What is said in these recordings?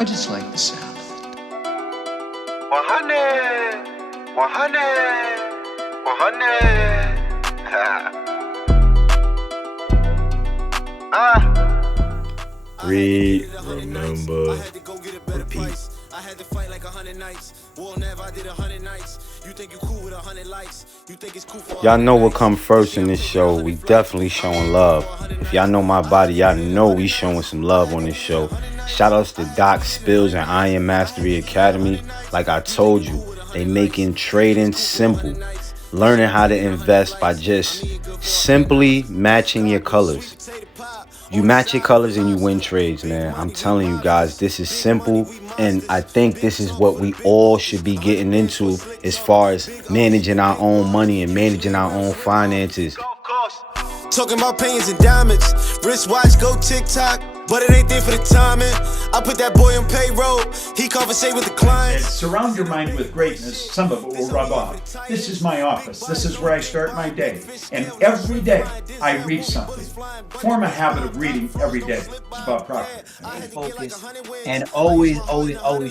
I just like the sound of it. 100, 100, 100. Read, remember, repeat. I had to fight like 100 nights. War never, I did 100 nights. You think you cool with 100 likes? You think it's cool for Y'all know what come first in this show. We definitely showing love. If y'all know my body, y'all know we showing some love on this show. Shout outs to Doc Spills and Iron Mastery Academy. Like I told you, they making trading simple. Learning how to invest by just simply matching your colors. You match your colors and you win trades, man. I'm telling you guys, this is simple. And I think this is what we all should be getting into as far as managing our own money and managing our own finances. Talking about pennies and diamonds. Wristwatch, go TikTok. But it ain't there for the timing. I put that boy on payroll. He conversate with the And clients. surround your mind with greatness. Some of it will rub off. This is my office. This is where I start my day. And every day I read something. Form a habit of reading every day. It's about progress. Focus, and always,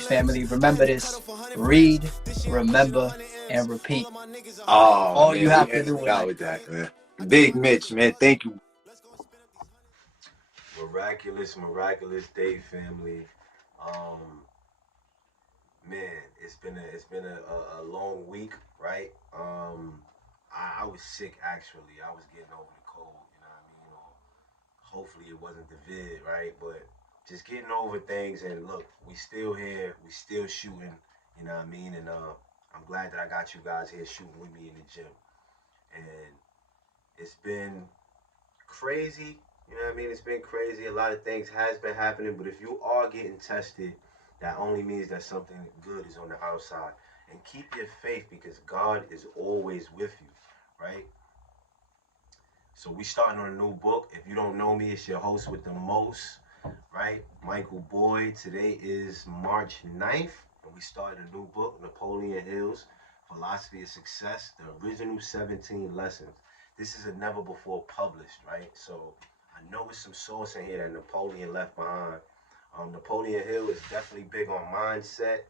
family, remember this: read, remember, and repeat. Oh, All man, you have we to ended do is out with that, man. Big Mitch, man, thank you. Miraculous day, family. Man, it's been a long week, right? I was sick actually. I was getting over the cold, you know what I mean? Or hopefully it wasn't the vid, right? But just getting over things, and look, we still here, we still shooting, you know what I mean? And I'm glad that I got you guys here shooting with me in the gym. And it's been crazy, you know what I mean? It's been crazy. A lot of things has been happening, but if you are getting tested, that only means that something good is on the outside. And keep your faith, because God is always with you, right? So we starting on a new book. If you don't know me, it's your host with the most, right? Michael Boyd. Today is March 9th, and we started a new book, Napoleon Hill's Philosophy of Success, the original 17 lessons. This is a never before published, right? So I know there's some source in here that Napoleon left behind. Napoleon Hill is definitely big on mindset,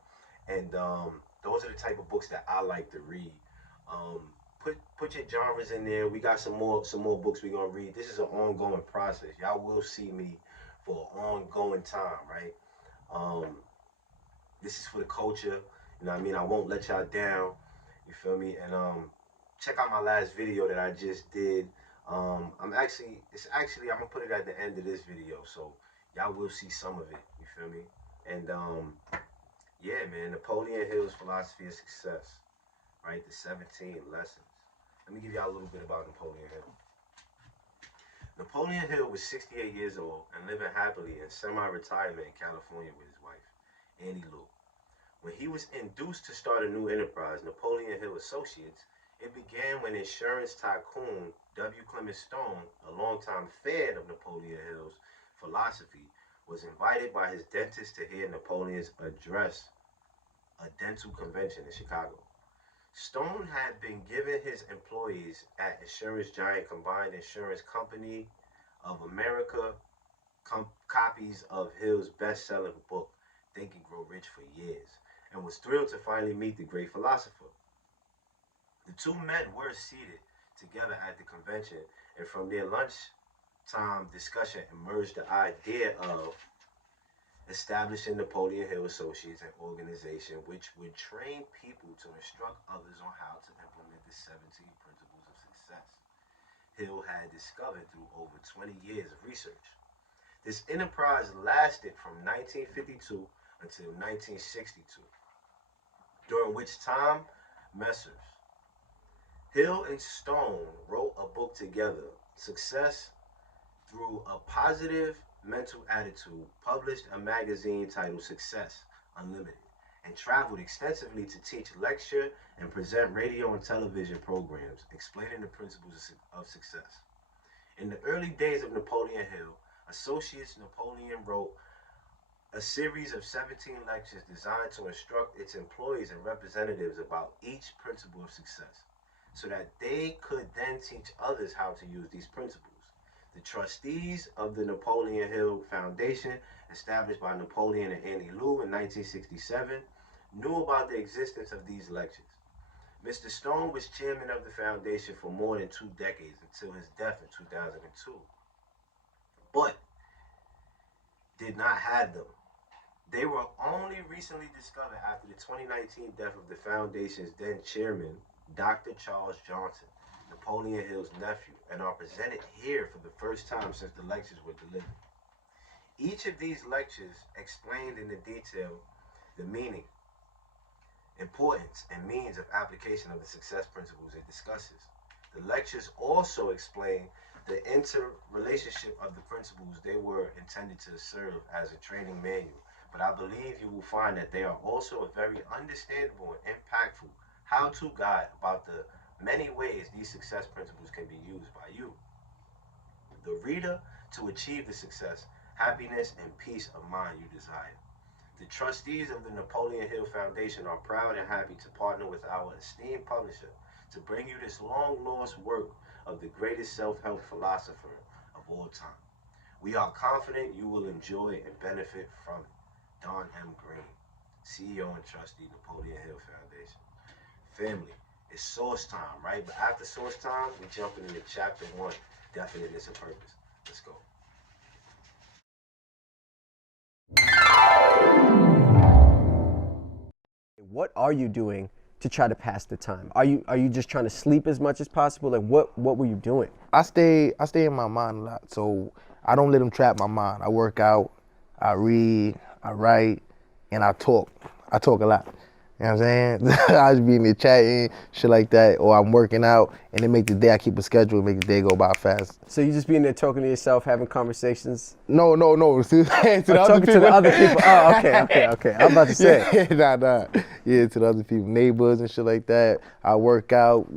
and those are the type of books that I like to read. Put your genres in there. We got some more books we're gonna read. This is an ongoing process. Y'all will see me for an ongoing time, right? This is for the culture. You know what I mean? I won't let y'all down. You feel me? And check out my last video that I just did. I'm gonna put it at the end of this video, so y'all will see some of it. You feel me? And yeah, man, Napoleon Hill's Philosophy of Success, right? The 17 lessons. Let me give y'all a little bit about Napoleon Hill. Napoleon Hill was 68 years old and living happily in semi-retirement in California with his wife, Annie Lou. When he was induced to start a new enterprise, Napoleon Hill Associates, it began when insurance tycoon W. Clement Stone, a longtime fan of Napoleon Hill's philosophy, was invited by his dentist to hear Napoleon's address a dental convention in Chicago. Stone had been giving his employees at insurance giant Combined Insurance Company of America copies of Hill's best-selling book, Think and Grow Rich, for years, and was thrilled to finally meet the great philosopher. The two men were seated together at the convention, and from their lunchtime discussion emerged the idea of establishing Napoleon Hill Associates, an organization which would train people to instruct others on how to implement the 17 principles of success Hill had discovered through over 20 years of research. This enterprise lasted from 1952 until 1962, during which time Messrs. Hill and Stone wrote a book together, Success Through a Positive Mental Attitude, published a magazine titled Success Unlimited, and traveled extensively to teach, lecture, and present radio and television programs explaining the principles of success. In the early days of Napoleon Hill Associates, Napoleon wrote a series of 17 lectures designed to instruct its employees and representatives about each principle of success, so that they could then teach others how to use these principles. The trustees of the Napoleon Hill Foundation, established by Napoleon and Annie Lou in 1967, knew about the existence of these lectures. Mr. Stone was chairman of the foundation for more than 2 decades until his death in 2002, but did not have them. They were only recently discovered after the 2019 death of the foundation's then chairman, Dr. Charles Johnson, Napoleon Hill's nephew, and are presented here for the first time since the lectures were delivered. Each of these lectures explained in the detail the meaning, importance, and means of application of the success principles it discusses. The lectures also explain the interrelationship of the principles they were intended to serve as a training manual, but I believe you will find that they are also a very understandable and impactful how-to guide about the many ways these success principles can be used by you, the reader, to achieve the success, happiness, and peace of mind you desire. The trustees of the Napoleon Hill Foundation are proud and happy to partner with our esteemed publisher to bring you this long-lost work of the greatest self-help philosopher of all time. We are confident you will enjoy and benefit from it. Don M. Green, CEO and trustee, Napoleon Hill Foundation. Family, it's source time, right? But after source time, we jumping into chapter 1, definiteness of purpose. Let's go. What are you doing to try to pass the time? Are you just trying to sleep as much as possible? Like what were you doing? I stay in my mind a lot, so I don't let them trap my mind. I work out, I read, I write, and I talk. I talk a lot. You know what I'm saying? I just be in there chatting, shit like that, or I'm working out, and it make the day, I keep a schedule, make the day go by fast. So you just be in there talking to yourself, having conversations? No. To the other people. Oh, okay. I'm about to say. Nah. Yeah, to the other people, neighbors and shit like that. I work out,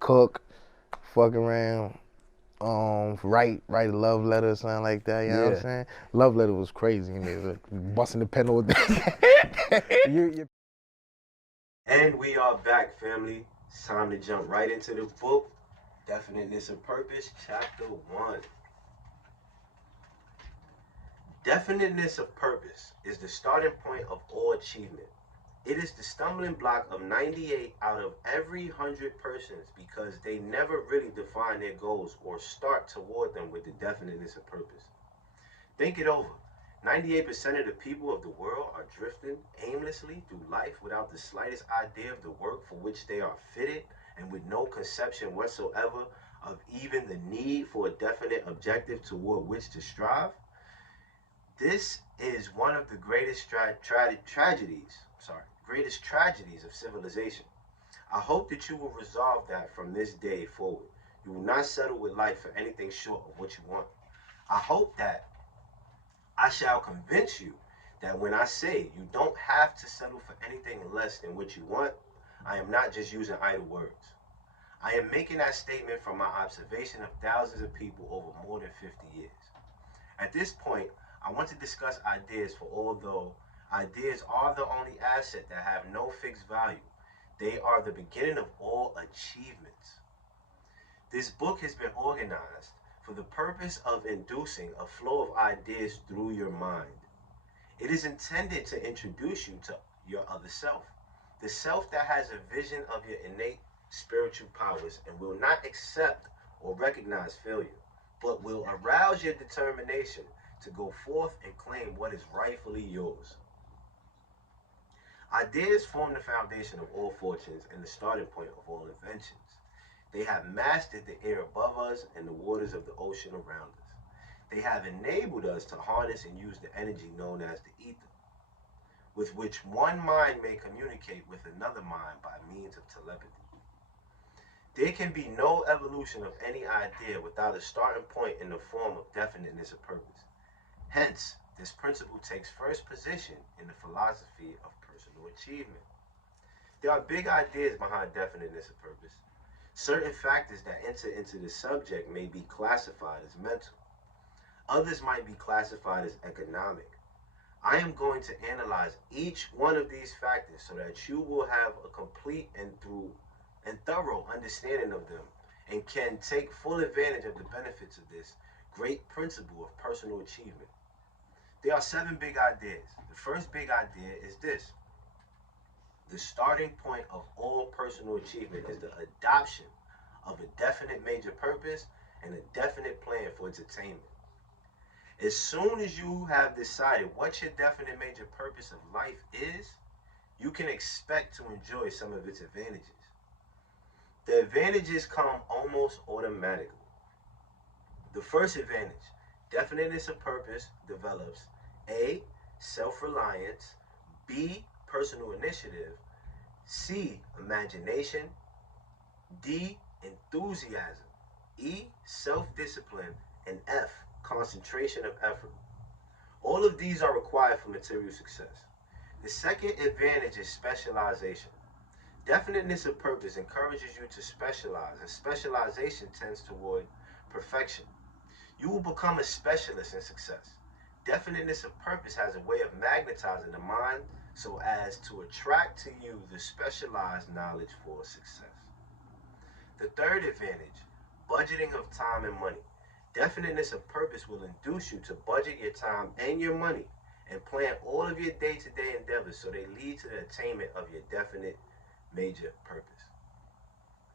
cook, fuck around, write a love letter or something like that, you know what I'm saying? Love letter was crazy in there, like busting the pen all day. And we are back, family. It's time to jump right into the book, Definiteness of Purpose, Chapter 1. Definiteness of purpose is the starting point of all achievement. It is the stumbling block of 98 out of every 100 persons because they never really define their goals or start toward them with the definiteness of purpose. Think it over. 98% of the people of the world are drifting aimlessly through life without the slightest idea of the work for which they are fitted and with no conception whatsoever of even the need for a definite objective toward which to strive. This is one of the greatest tragedies of civilization. I hope that you will resolve that from this day forward. You will not settle with life for anything short of what you want. I hope that I shall convince you that when I say you don't have to settle for anything less than what you want, I am not just using idle words. I am making that statement from my observation of thousands of people over more than 50 years. At this point, I want to discuss ideas, for although ideas are the only asset that have no fixed value, they are the beginning of all achievements. This book has been organized for the purpose of inducing a flow of ideas through your mind. It is intended to introduce you to your other self, the self that has a vision of your innate spiritual powers and will not accept or recognize failure, but will arouse your determination to go forth and claim what is rightfully yours. Ideas form the foundation of all fortunes and the starting point of all inventions. They have mastered the air above us and the waters of the ocean around us. They have enabled us to harness and use the energy known as the ether, with which one mind may communicate with another mind by means of telepathy. There can be no evolution of any idea without a starting point in the form of definiteness of purpose. Hence, this principle takes first position in the philosophy of personal achievement. There are big ideas behind definiteness of purpose. Certain factors that enter into the subject may be classified as mental. Others might be classified as economic. I am going to analyze each one of these factors so that you will have a complete and thorough understanding of them and can take full advantage of the benefits of this great principle of personal achievement. There are 7 big ideas. The first big idea is this: the starting point of all personal achievement is the adoption of a definite major purpose and a definite plan for its attainment. As soon as you have decided what your definite major purpose of life is, you can expect to enjoy some of its advantages. The advantages come almost automatically. The first advantage, definiteness of purpose, develops A, self-reliance, B, personal initiative, C, imagination, D, enthusiasm, E, self-discipline, and F, concentration of effort. All of these are required for material success. The second advantage is specialization. Definiteness of purpose encourages you to specialize, and specialization tends toward perfection. You will become a specialist in success. Definiteness of purpose has a way of magnetizing the mind so as to attract to you the specialized knowledge for success. The third advantage, budgeting of time and money. Definiteness of purpose will induce you to budget your time and your money and plan all of your day-to-day endeavors so they lead to the attainment of your definite major purpose.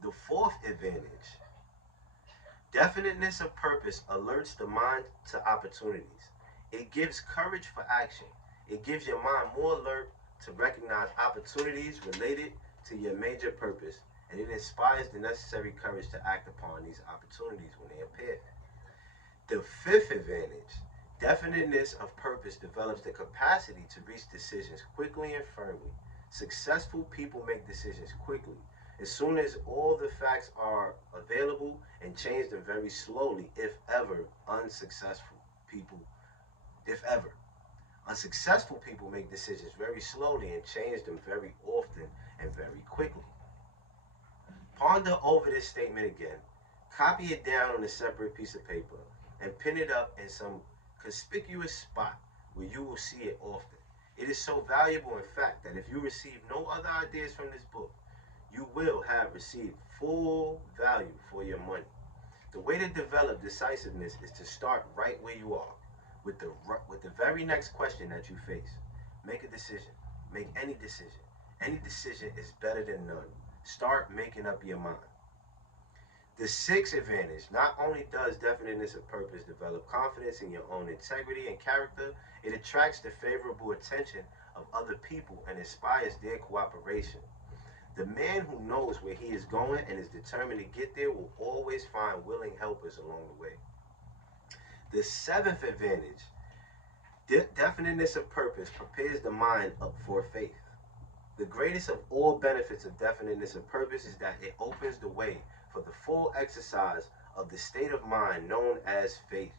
The fourth advantage, definiteness of purpose alerts the mind to opportunities. It gives courage for action. It gives your mind more alert to recognize opportunities related to your major purpose, and it inspires the necessary courage to act upon these opportunities when they appear. The fifth advantage, definiteness of purpose develops the capacity to reach decisions quickly and firmly. Successful people make decisions quickly, as soon as all the facts are available, and change them very slowly, if ever. Unsuccessful people make decisions very slowly and change them very often and very quickly. Ponder over this statement again, copy it down on a separate piece of paper, and pin it up in some conspicuous spot where you will see it often. It is so valuable, in fact, that if you receive no other ideas from this book, you will have received full value for your money. The way to develop decisiveness is to start right where you are, with the very next question that you face. Make a decision. Make any decision. Any decision is better than none. Start making up your mind. The sixth advantage, not only does definiteness of purpose develop confidence in your own integrity and character, it attracts the favorable attention of other people and inspires their cooperation. The man who knows where he is going and is determined to get there will always find willing helpers along the way. The seventh advantage, definiteness of purpose prepares the mind up for faith. The greatest of all benefits of definiteness of purpose is that it opens the way for the full exercise of the state of mind known as faith.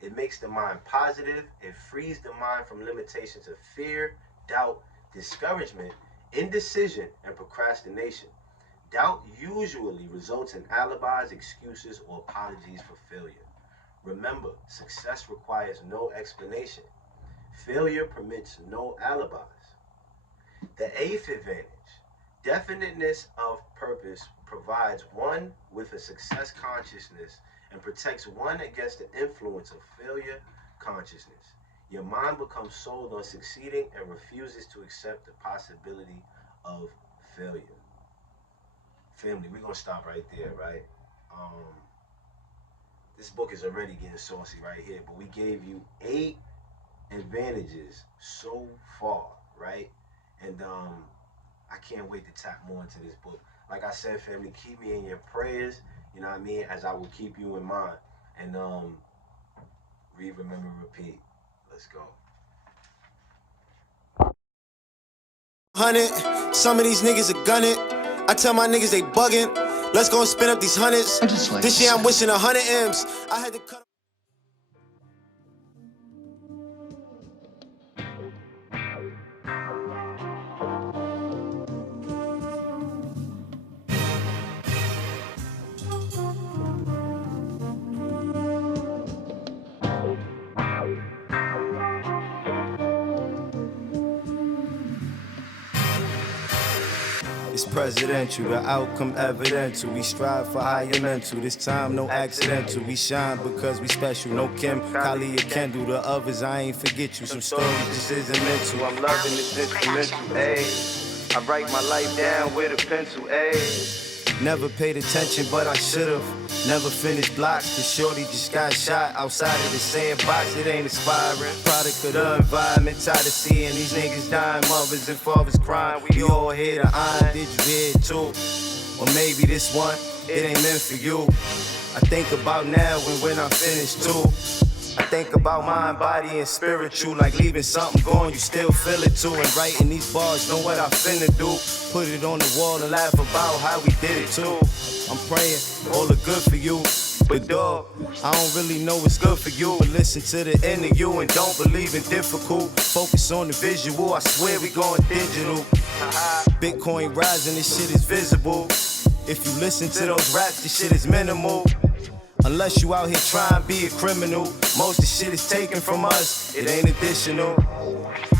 It makes the mind positive. It frees the mind from limitations of fear, doubt, discouragement, indecision, and procrastination. Doubt usually results in alibis, excuses, or apologies for failure. Remember, success requires no explanation. Failure permits no alibis. The eighth advantage, definiteness of purpose provides one with a success consciousness and protects one against the influence of failure consciousness. Your mind becomes sold on succeeding and refuses to accept the possibility of failure. Family, we're going to stop right there, right? This book is already getting saucy right here, but we gave you 8 advantages so far, right? And I can't wait to tap more into this book. Like I said, family, keep me in your prayers, you know what I mean, as I will keep you in mind. And read, remember, repeat. Let's go. 100, some of these niggas are gunning. I tell my niggas they bugging. Let's go and spin up these hundreds. This year I'm wishing 100 M's. I had to cut. It's presidential, the outcome evidential. We strive for higher mental. This time, no accidental. We shine because we special. No Kim, Kylie, or Kendall. The others, I ain't forget you. Some stories just isn't mental. I'm loving this instrumental. Ayy, I write my life down with a pencil. Ayy. Never paid attention, but I should've. Never finished blocks, cause shorty just got shot outside of the sandbox. It ain't inspiring. Product of the environment, tired of seeing these niggas dying, mothers and fathers crying. We all hear the iron. Did you hear it too? Or maybe this one, it ain't meant for you. I think about now and when I'm finished too. I think about mind, body, and spiritual. Like leaving something going, you still feel it too. And writing these bars, know what I finna do. Put it on the wall and laugh about how we did it too. I'm praying all the good for you. But dog, I don't really know what's good for you. But listen to the end of you and don't believe in difficult. Focus on the visual, I swear we going digital. Bitcoin rising, this shit is visible. If you listen to those raps, this shit is minimal. Unless you out here trying to be a criminal. Most of the shit is taken from us, it ain't additional.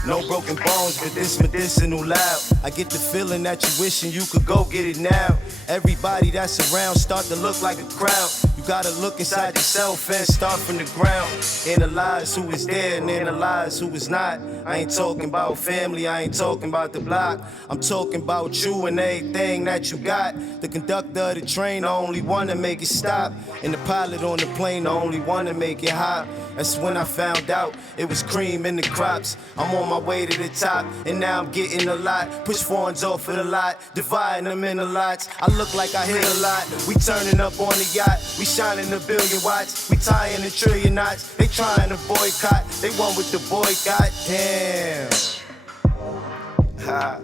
No broken bones, but this medicinal loud. I get the feeling that you wishing you could go get it now. Everybody that's around start to look like a crowd. You gotta look inside yourself and start from the ground. Analyze who is there and analyze who is not. I ain't talking about family, I ain't talking about the block. I'm talking about you and everything that you got. The conductor of the train, the only one to make it stop. And the pilot on the plane, the only one to make it hop. That's when I found out it was cream in the crops. I'm on my way to the top, and now I'm getting a lot. Push foreigns off of the lot, dividing them into lots. I look like I hit a lot. We turning up on the yacht, we shining a billion watts. We tying a trillion knots. They trying to boycott, they want with the boycott. Damn. Ha.